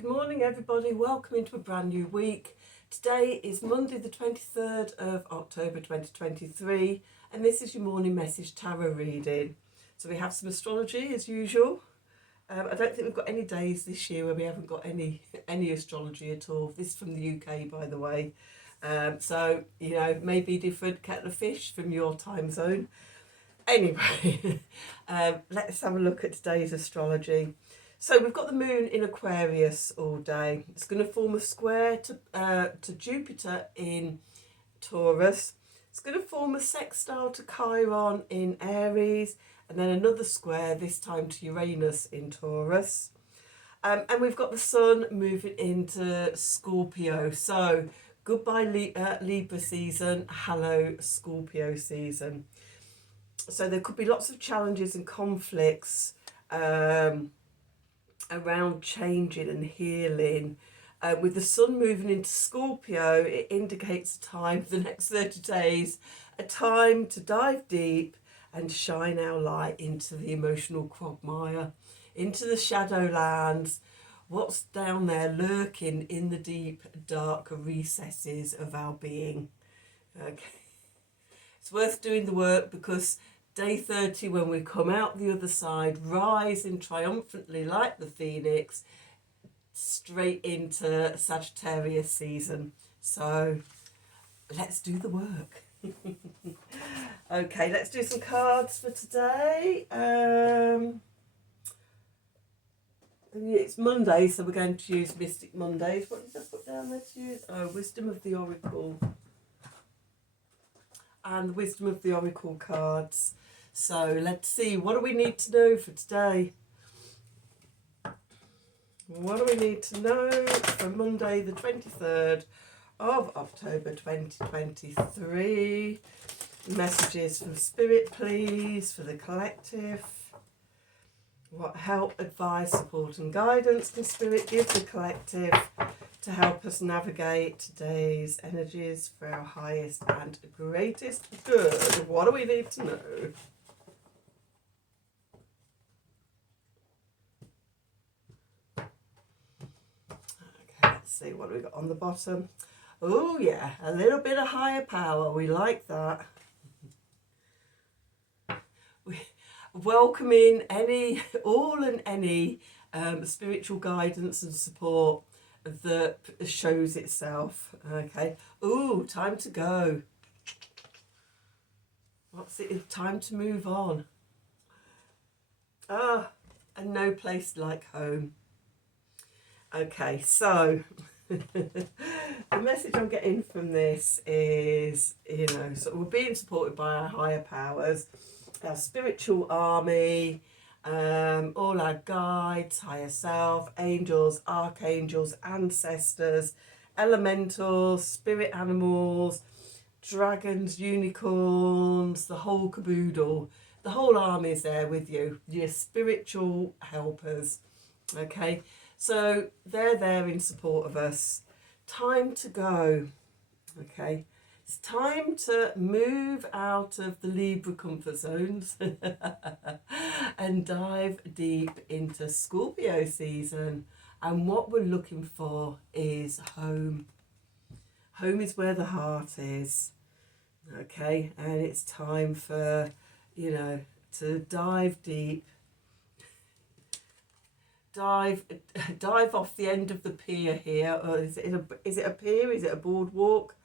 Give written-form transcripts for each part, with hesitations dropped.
Good morning everybody, welcome into a brand new week. Today is Monday the 23rd of October 2023 and this is your morning message tarot reading. So we have some astrology as usual. I don't think we've got any days this year where we haven't got any astrology at all. This is from the UK, by the way. So, you know, maybe different kettle of fish from your time zone. Anyway, let's have a look at today's astrology. So we've got the moon in Aquarius all day. It's going to form a square to Jupiter in Taurus. It's going to form a sextile to Chiron in Aries, and then another square, this time to Uranus in Taurus. And we've got the sun moving into Scorpio. So goodbye Libra season, hello Scorpio season. So there could be lots of challenges and conflicts around changing and healing. With the sun moving into Scorpio, it indicates a time for the next 30 days, a time to dive deep and shine our light into the emotional quagmire, into the shadowlands, what's down there lurking in the deep, dark recesses of our being. Okay. It's worth doing the work because day 30, when we come out the other side, rising triumphantly like the phoenix, straight into Sagittarius season. So let's do the work. Okay, let's do some cards for today. It's Monday, so we're going to use Mystic Mondays. What did I put down there to use? Oh, Wisdom of the Oracle. And the Wisdom of the Oracle cards. So let's see, what do we need to know for today? What do we need to know for Monday the 23rd of October 2023? Messages from Spirit, please, for the collective. What help, advice, support and guidance can Spirit give the collective to help us navigate today's energies for our highest and greatest good? What do we need to know? Let's see what we got on the bottom. Oh yeah, a little bit of higher power. We like that. Welcoming all and any spiritual guidance and support that shows itself. Okay. Ooh, time to go. What's it? Time to move on. Ah, and no place like home. Okay, so the message I'm getting from this is, so we're being supported by our higher powers, our spiritual army, all our guides, higher self, angels, archangels, ancestors, elementals, spirit animals, dragons, unicorns, the whole caboodle. The whole army is there with you, your spiritual helpers, okay? So they're there in support of us. Time to go, okay? It's time to move out of the Libra comfort zones and dive deep into Scorpio season. And what we're looking for is home. Home is where the heart is, okay? And it's time for, to dive deep. Dive off the end of the pier here, or is it a pier? Is it a boardwalk?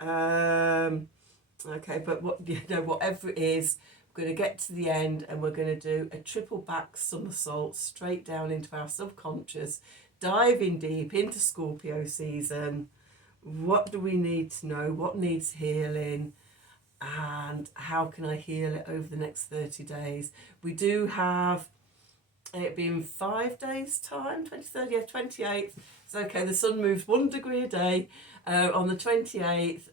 Okay, but whatever it is, we're going to get to the end and we're going to do a triple back somersault straight down into our subconscious, diving deep into Scorpio season. What do we need to know? What needs healing? And how can I heal it over the next 30 days? We do have it being 5 days time, 23rd, yeah, 28th. So okay, the sun moves 1 degree a day. On the 28th,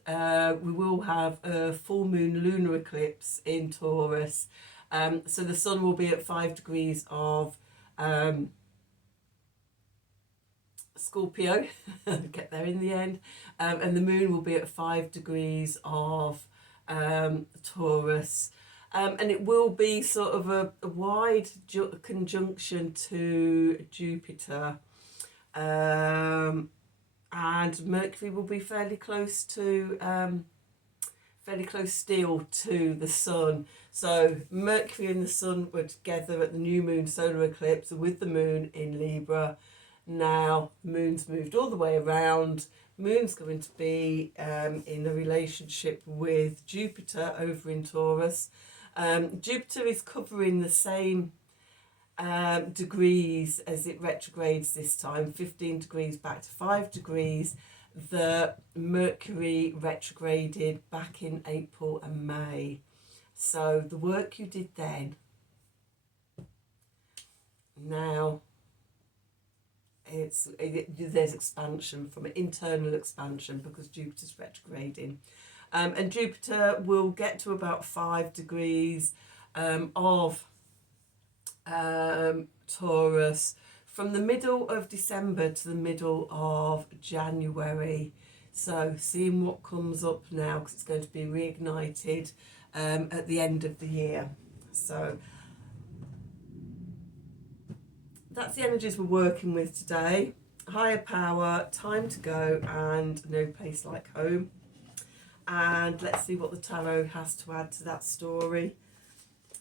we will have a full moon lunar eclipse in Taurus. So the sun will be at 5 degrees of Scorpio, get there in the end, and the moon will be at 5 degrees of Taurus. And it will be sort of a wide conjunction to Jupiter. and Mercury will be fairly close still to the sun. So Mercury and the sun were together at the new moon solar eclipse with the moon in Libra. Now the moon's moved all the way around. Moon's going to be in a relationship with Jupiter over in Taurus. Jupiter is covering the same degrees as it retrogrades this time, 15 degrees back to 5 degrees. The Mercury retrograded back in April and May. So the work you did then, now there's expansion from an internal expansion because Jupiter's retrograding. And Jupiter will get to about 5 degrees of Taurus from the middle of December to the middle of January. So seeing what comes up now, because it's going to be reignited at the end of the year. So that's the energies we're working with today. Higher power, time to go, and no place like home. And let's see what the tarot has to add to that story.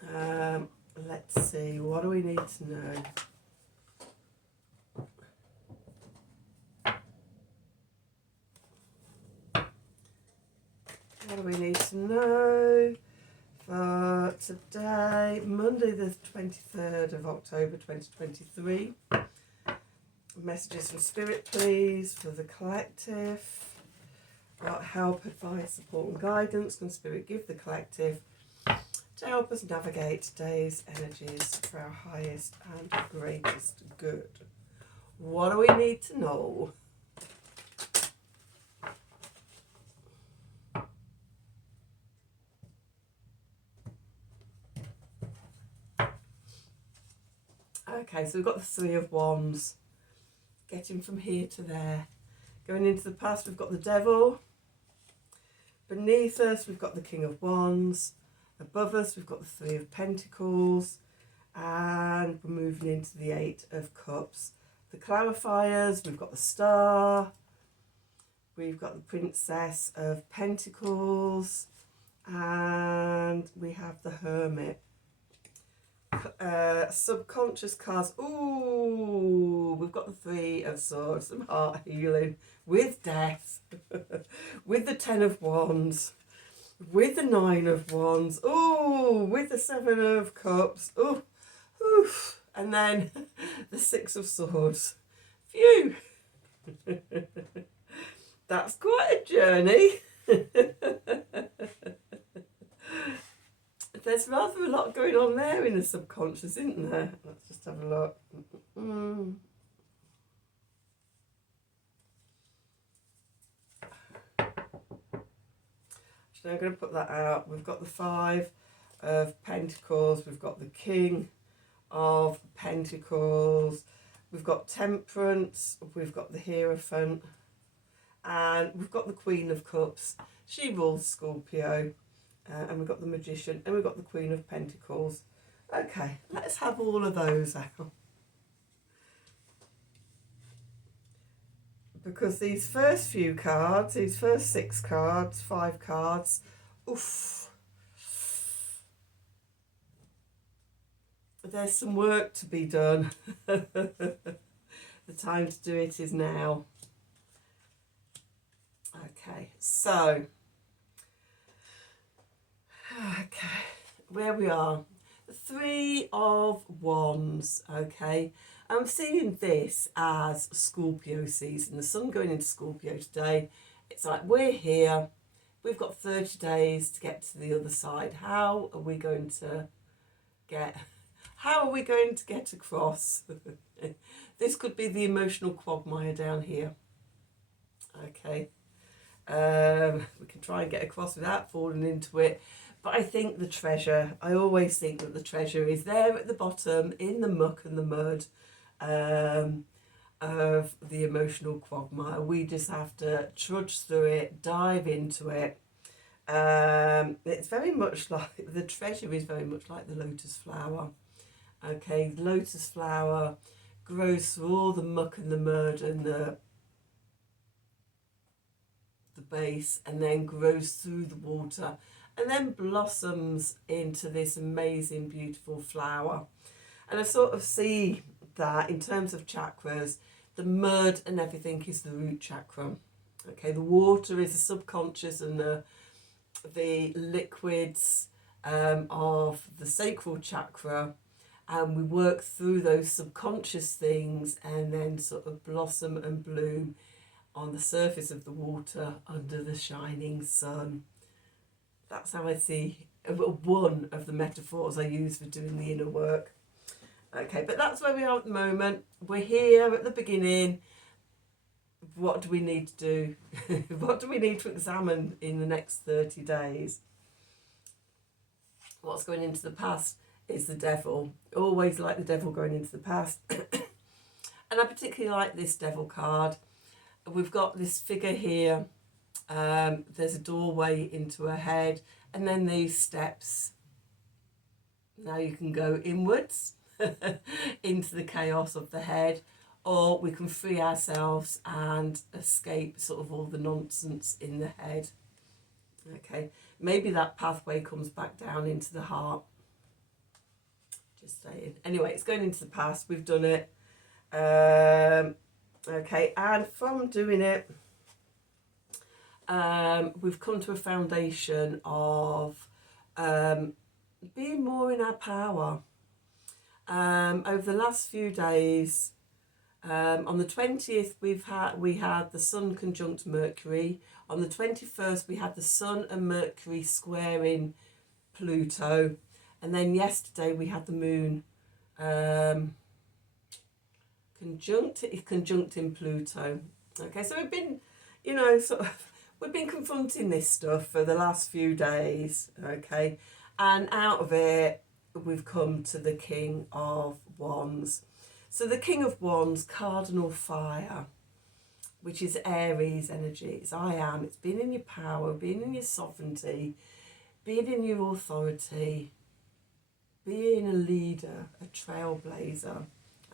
Let's see, what do we need to know? What do we need to know for today, Monday the 23rd of October 2023? Messages from Spirit, please, for the collective. What help, advice, support and guidance can Spirit give the collective to help us navigate today's energies for our highest and greatest good? What do we need to know? Okay, so we've got the Three of Wands, getting from here to there. Going into the past, we've got the Devil. Beneath us, we've got the King of Wands. Above us, we've got the Three of Pentacles. And we're moving into the Eight of Cups. The clarifiers, we've got the Star. We've got the Princess of Pentacles. And we have the Hermit. Subconscious cards. Ooh, we've got the Three of Swords, some heart healing with death, with the Ten of Wands, with the Nine of Wands. Ooh, with the Seven of Cups. Ooh, oof. And then the Six of Swords. Phew. That's quite a journey. There's rather a lot going on there in the subconscious, isn't there? Let's just have a look. So I'm going to put that out. We've got the Five of Pentacles. We've got the King of Pentacles. We've got Temperance. We've got the Hierophant. And we've got the Queen of Cups. She rules Scorpio. And we've got the Magician, and we've got the Queen of Pentacles. Okay, let's have all of those out. Because these first few cards, these first 6 cards, 5 cards, oof. There's some work to be done. The time to do it is now. Okay, so... Okay, where we are, the Three of Wands. Okay, I'm seeing this as Scorpio season. The sun going into Scorpio today. It's like we're here. We've got 30 days to get to the other side. How are we going to get across? This could be the emotional quagmire down here. Okay, we can try and get across without falling into it. But I think the treasure, I always think that the treasure is there at the bottom in the muck and the mud of the emotional quagmire. We just have to trudge through it, dive into it. It's very much like, the treasure is very much like the lotus flower. Okay, the lotus flower grows through all the muck and the mud and the base, and then grows through the water, and then blossoms into this amazing, beautiful flower. And I sort of see that in terms of chakras, the mud and everything is the root chakra. Okay, the water is the subconscious and the liquids of the sacral chakra, and we work through those subconscious things and then sort of blossom and bloom on the surface of the water under the shining sun. That's how I see one of the metaphors I use for doing the inner work. Okay, but that's where we are at the moment. We're here at the beginning. What do we need to do? What do we need to examine in the next 30 days? What's going into the past is the devil. Always like the devil going into the past. And I particularly like this devil card. We've got this figure here. There's a doorway into her head, and then these steps. Now you can go inwards into the chaos of the head, or we can free ourselves and escape sort of all the nonsense in the head. Okay, maybe that pathway comes back down into the heart. Just saying. Anyway, it's going into the past. We've done it. Okay, and from doing it, we've come to a foundation of being more in our power. Over the last few days, on the 20th we had the Sun conjunct Mercury. On the 21st we had the Sun and Mercury squaring Pluto, and then yesterday we had the Moon conjuncting Pluto. Okay, so we've been, we've been confronting this stuff for the last few days. Okay, and out of it we've come to the King of Wands. So the King of Wands, cardinal fire, which is Aries energy. It's I am. It's being in your power, being in your sovereignty, being in your authority, being a leader, a trailblazer.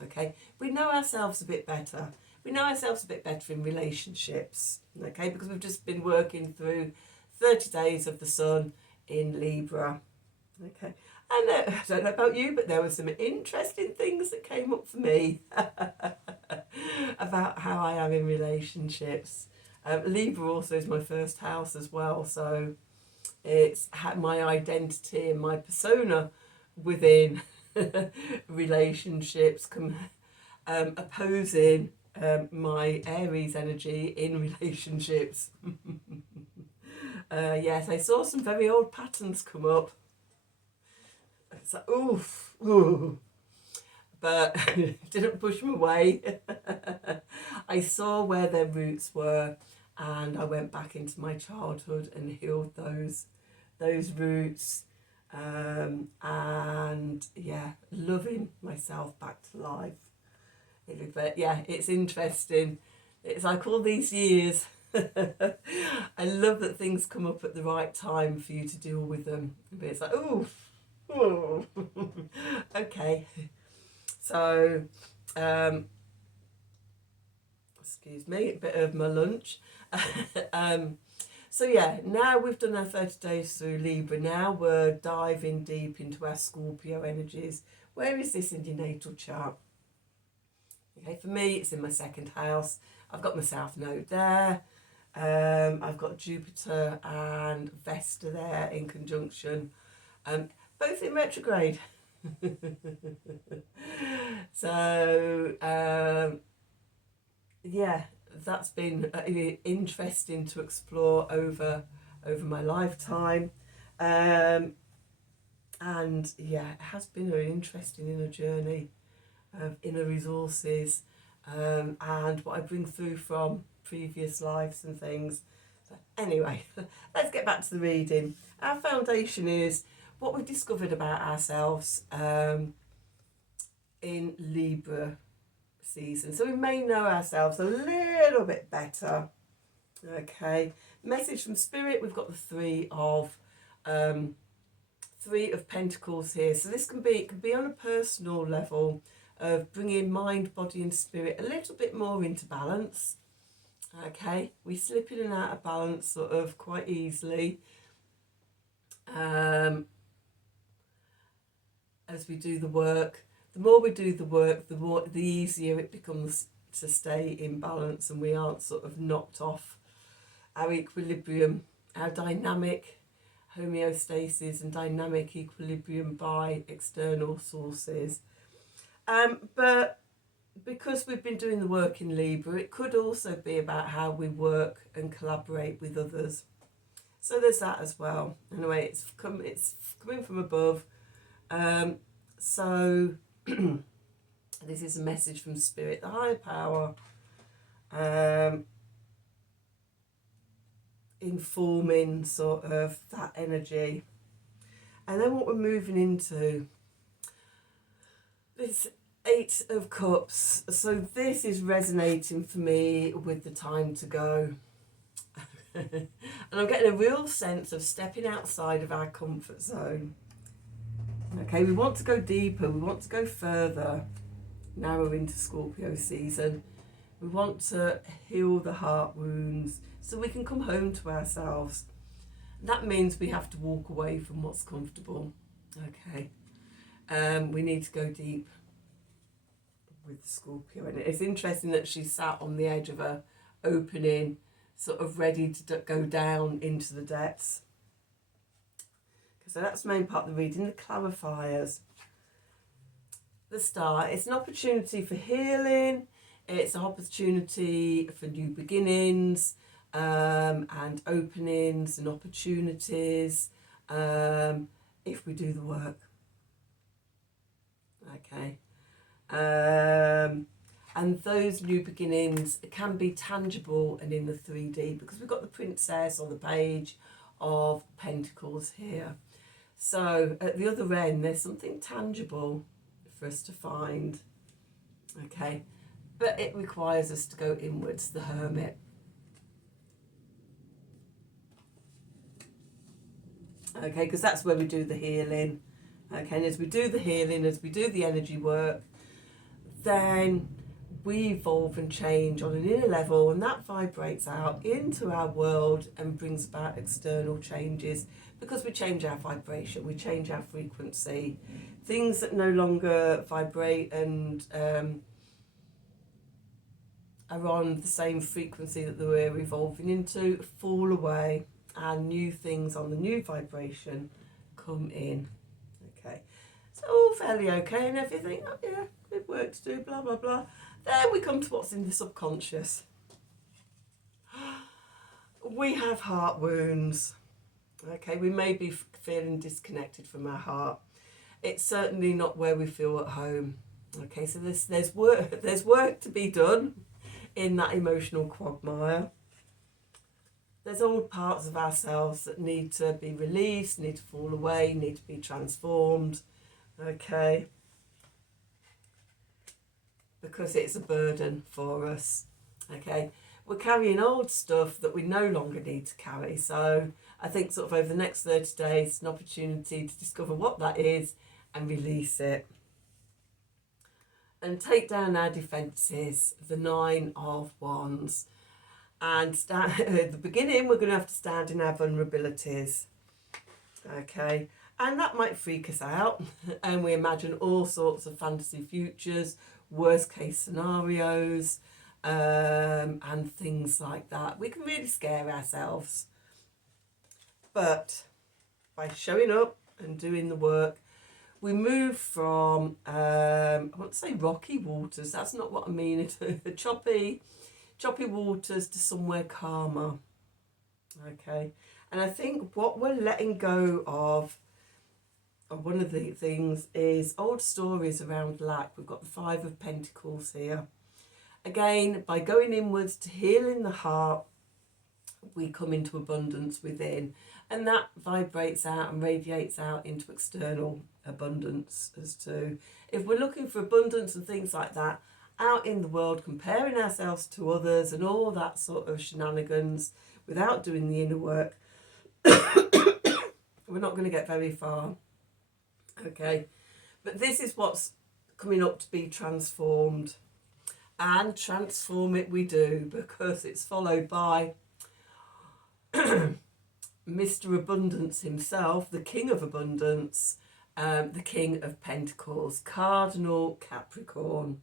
Okay, we know ourselves a bit better. We know ourselves a bit better in relationships. Okay, because we've just been working through 30 days of the Sun in Libra. Okay, and I don't know about you, but there were some interesting things that came up for me about how I am in relationships. Libra also is my first house as well, so it's my identity and my persona within relationships opposing my Aries energy in relationships. Yes, I saw some very old patterns come up. It's like, oof, ooh. But didn't push them away. I saw where their roots were, and I went back into my childhood and healed those roots. And yeah, loving myself back to life. But yeah, it's interesting. It's like all these years. I love that things come up at the right time for you to deal with them. But it's like, ooh. Okay. So, excuse me, a bit of my lunch. So yeah, now we've done our 30 days through Libra. Now we're diving deep into our Scorpio energies. Where is this in your natal chart? Okay, for me, it's in my second house. I've got my South Node there. I've got Jupiter and Vesta there in conjunction, both in retrograde. So, yeah, that's been interesting to explore over my lifetime. And yeah, it has been an interesting inner journey of inner resources, and what I bring through from previous lives and things. So anyway, let's get back to the reading. Our foundation is what we've discovered about ourselves in Libra season. So we may know ourselves a little bit better. Okay, message from Spirit. We've got the Three of Pentacles here. So this can be on a personal level, of bringing mind, body and spirit a little bit more into balance. Okay, we slip in and out of balance sort of quite easily as we do the work. The more we do the work, the easier it becomes to stay in balance, and we aren't sort of knocked off our equilibrium, our dynamic homeostasis and dynamic equilibrium by external sources. But because we've been doing the work in Libra, it could also be about how we work and collaborate with others. So there's that as well. Anyway, it's coming from above. So this is a message from Spirit, the higher power, informing sort of that energy. And then what we're moving into, this Eight of Cups. So this is resonating for me with the time to go. And I'm getting a real sense of stepping outside of our comfort zone. Okay, we want to go deeper, we want to go further now we're into Scorpio season. We want to heal the heart wounds so we can come home to ourselves. That means we have to walk away from what's comfortable. Okay, we need to go deep with Scorpio. And it's interesting that she sat on the edge of a opening, sort of ready to go down into the depths. So that's the main part of the reading. The clarifiers, the Star, it's an opportunity for healing, it's an opportunity for new beginnings, and openings and opportunities, if we do the work. Okay. And those new beginnings can be tangible and in the 3D, because we've got the Princess on the page of Pentacles here. So at the other end, there's something tangible for us to find. Okay, but it requires us to go inwards, the Hermit. Okay, because that's where we do the healing. Okay, and as we do the healing, as we do the energy work, then we evolve and change on an inner level, and that vibrates out into our world and brings about external changes, because we change our vibration, we change our frequency. Things that no longer vibrate and are on the same frequency that they were evolving into fall away, and new things on the new vibration come in. Okay, so all fairly okay and everything. Oh yeah, good work to do, blah blah blah. Then we come to what's in the subconscious. We have heart wounds. Okay, we may be feeling disconnected from our heart. It's certainly not where we feel at home. Okay, so there's work to be done in that emotional quagmire. There's old parts of ourselves that need to be released, need to fall away, need to be transformed. Okay, because it's a burden for us. Okay, we're carrying old stuff that we no longer need to carry. So I think sort of over the next 30 days, it's an opportunity to discover what that is and release it. And take down our defences, the 9 of Wands. And at the beginning, we're going to have to stand in our vulnerabilities. Okay, and that might freak us out. And we imagine all sorts of fantasy futures, worst case scenarios, and things like that. We can really scare ourselves. But by showing up and doing the work, we move from, I want to say rocky waters, that's not what I mean, choppy waters to somewhere calmer. Okay, and I think what we're letting go of, one of the things is old stories around lack. We've got the 5 of Pentacles here. Again, by going inwards to healing the heart, we come into abundance within, and that vibrates out and radiates out into external abundance as to, if we're looking for abundance and things like that out in the world, comparing ourselves to others and all that sort of shenanigans without doing the inner work, we're not going to get very far. Okay, but this is what's coming up to be transformed. And transform it we do, because it's followed by Mr. Abundance himself, the King of Abundance, the King of Pentacles, Cardinal Capricorn.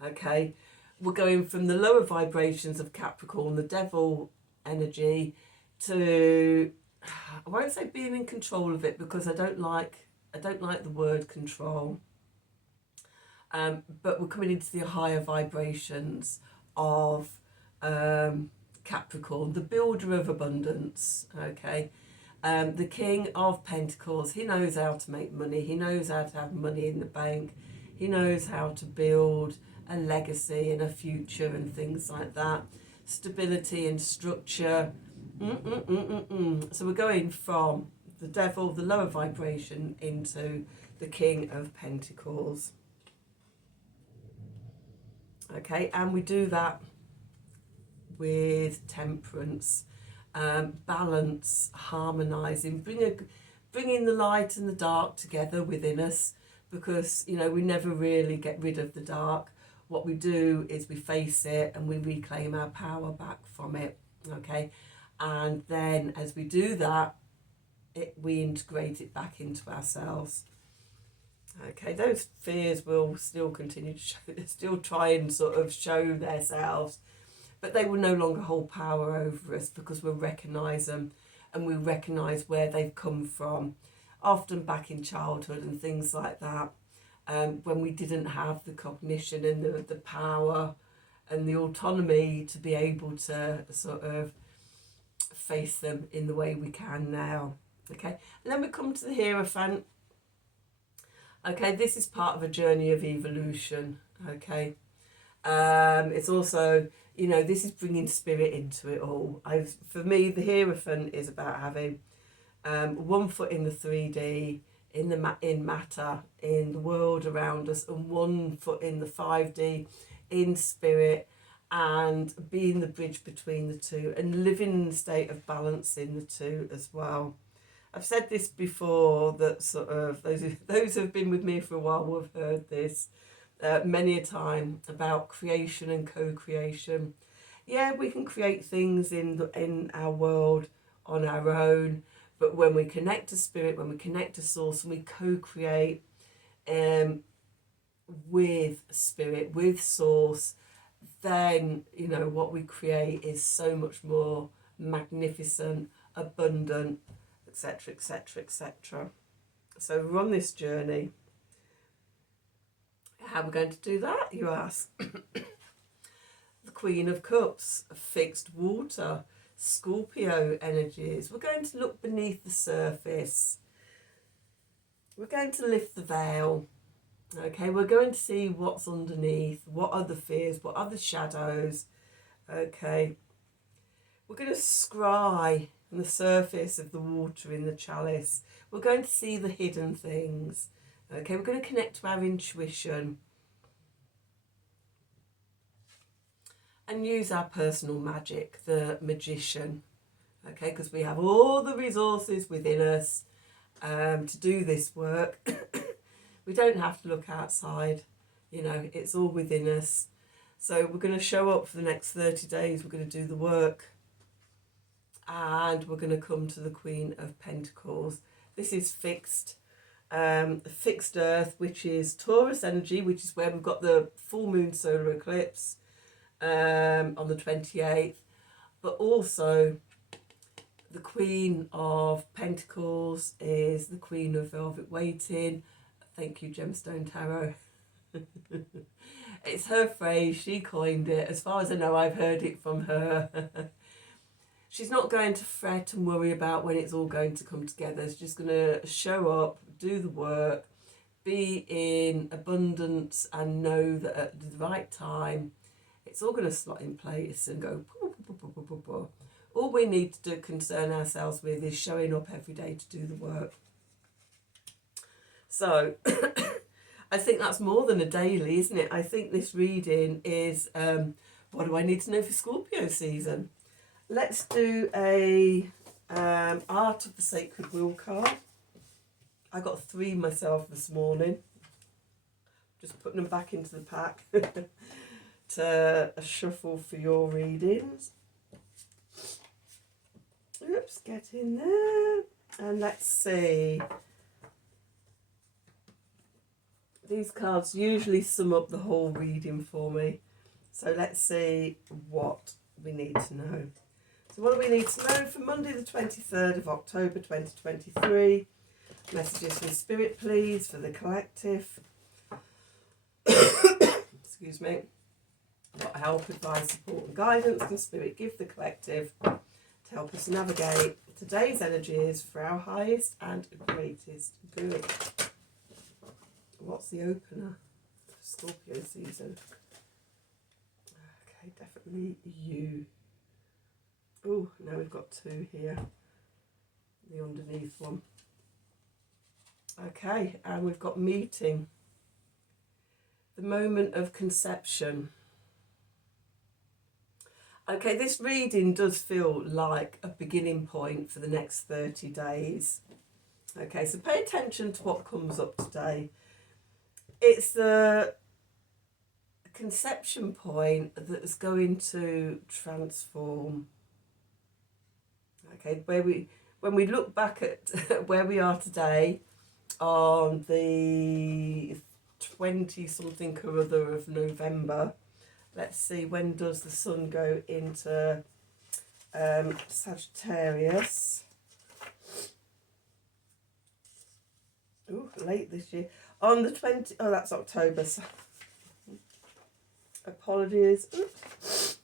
Okay, we're going from the lower vibrations of Capricorn, the devil energy, to, I won't say being in control of it, because I don't like the word control. But we're coming into the higher vibrations of Capricorn, the builder of abundance, okay? The King of Pentacles, he knows how to make money. He knows how to have money in the bank. He knows how to build a legacy and a future and things like that. Stability and structure. So we're going from the devil, the lower vibration, into the King of Pentacles. Okay, and we do that with temperance, balance, harmonizing, bringing the light and the dark together within us, because, you know, we never really get rid of the dark. What we do is we face it and we reclaim our power back from it. Okay, and then as we do that, we integrate it back into ourselves. Okay, those fears will still continue to show, still try and sort of show themselves, but they will no longer hold power over us, because we'll recognise them, and we recognise where they've come from, often back in childhood and things like that, when we didn't have the cognition and the power and the autonomy to be able to sort of face them in the way we can now. Okay, and then we come to the Hierophant. Okay, this is part of a journey of evolution. Okay, it's also, you know, this is bringing spirit into it all. For me, the Hierophant is about having 1 foot in the 3D, in matter, in the world around us, and 1 foot in the 5D, in spirit, and being the bridge between the two, and living in a state of balance in the two as well. I've said this before, that sort of those who have been with me for a while will have heard this many a time, about creation and co-creation. Yeah, we can create things in our world on our own, but when we connect to spirit, when we connect to source, and we co-create with spirit, with source, then, you know, what we create is so much more magnificent, abundant, etc, etc, etc. So we're on this journey. How are we going to do that, you ask? The Queen of Cups, fixed water, Scorpio energies. We're going to look beneath the surface. We're going to lift the veil. Okay, we're going to see what's underneath, what are the fears, what are the shadows. Okay, we're going to scry on the surface of the water in the chalice. We're going to see the hidden things. Okay, we're going to connect to our intuition and use our personal magic, the magician. Okay, because we have all the resources within us to do this work. We don't have to look outside, you know, it's all within us. So we're going to show up for the next 30 days. We're going to do the work. And we're going to come to the Queen of Pentacles. This is fixed earth, which is Taurus energy, which is where we've got the full moon solar eclipse on the 28th. But also the Queen of Pentacles is the Queen of Velvet Waiting. Thank you, Gemstone Tarot. It's her phrase, she coined it. As far as I know, I've heard it from her. She's not going to fret and worry about when it's all going to come together. She's just going to show up, do the work, be in abundance, and know that at the right time, it's all going to slot in place and go. All we need to concern ourselves with is showing up every day to do the work. So I think that's more than a daily, isn't it? I think this reading is, what do I need to know for Scorpio season? Let's do a Art of the Sacred Wheel card. I got 3 myself this morning. just putting them back into the pack to shuffle for your readings. Oops, get in there. And let's see. These cards usually sum up the whole reading for me. So let's see what we need to know. So what do we need to know for Monday the 23rd of October 2023? Messages from Spirit, please, for the collective. Excuse me. What help, advice, support and guidance can Spirit give the collective to help us navigate today's energies for our highest and greatest good? What's the opener for Scorpio season? Okay, definitely you. Oh, now we've got two here. The underneath one. Okay, and we've got meeting. The moment of conception. Okay, this reading does feel like a beginning point for the next 30 days. Okay, so pay attention to what comes up today. It's the conception point that's going to transform. Okay, when we look back at where we are today on the 20-something or other of November, let's see, when does the sun go into Sagittarius? Ooh, late this year. On the 20th, oh, that's October. So apologies. Oops.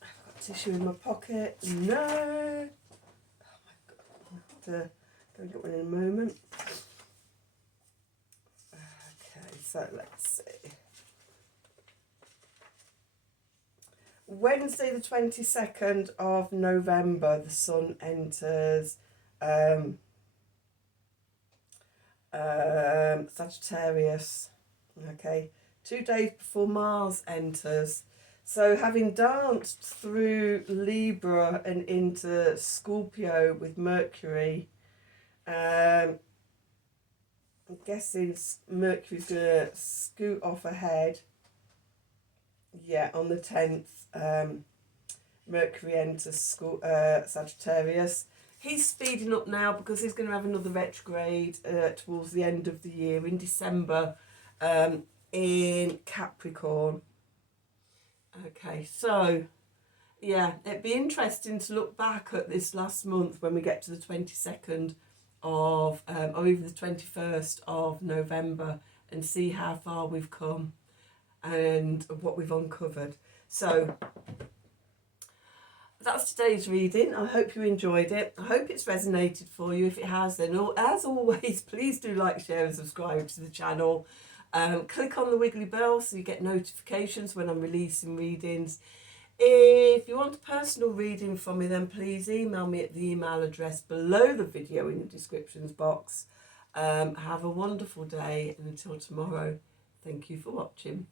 I've got tissue in my pocket. No. Oh my God. I'll have to go and get one in a moment. Okay, so let's see. Wednesday the 22nd of November, the sun enters Sagittarius. Okay, 2 days before Mars enters. So having danced through Libra and into Scorpio with Mercury, I'm guessing Mercury's going to scoot off ahead. Yeah, on the 10th, Mercury enters Sagittarius. He's speeding up now because he's going to have another retrograde towards the end of the year in December in Capricorn. Okay, so yeah, it'd be interesting to look back at this last month when we get to the 22nd of, or even the 21st of November, and see how far we've come and what we've uncovered. So that's today's reading. I hope you enjoyed it. I hope it's resonated for you. If it has, then as always, please do like, share and subscribe to the channel. Click on the wiggly bell so you get notifications when I'm releasing readings. If you want a personal reading from me, then please email me at the email address below the video in the descriptions box. Have a wonderful day, and until tomorrow, thank you for watching.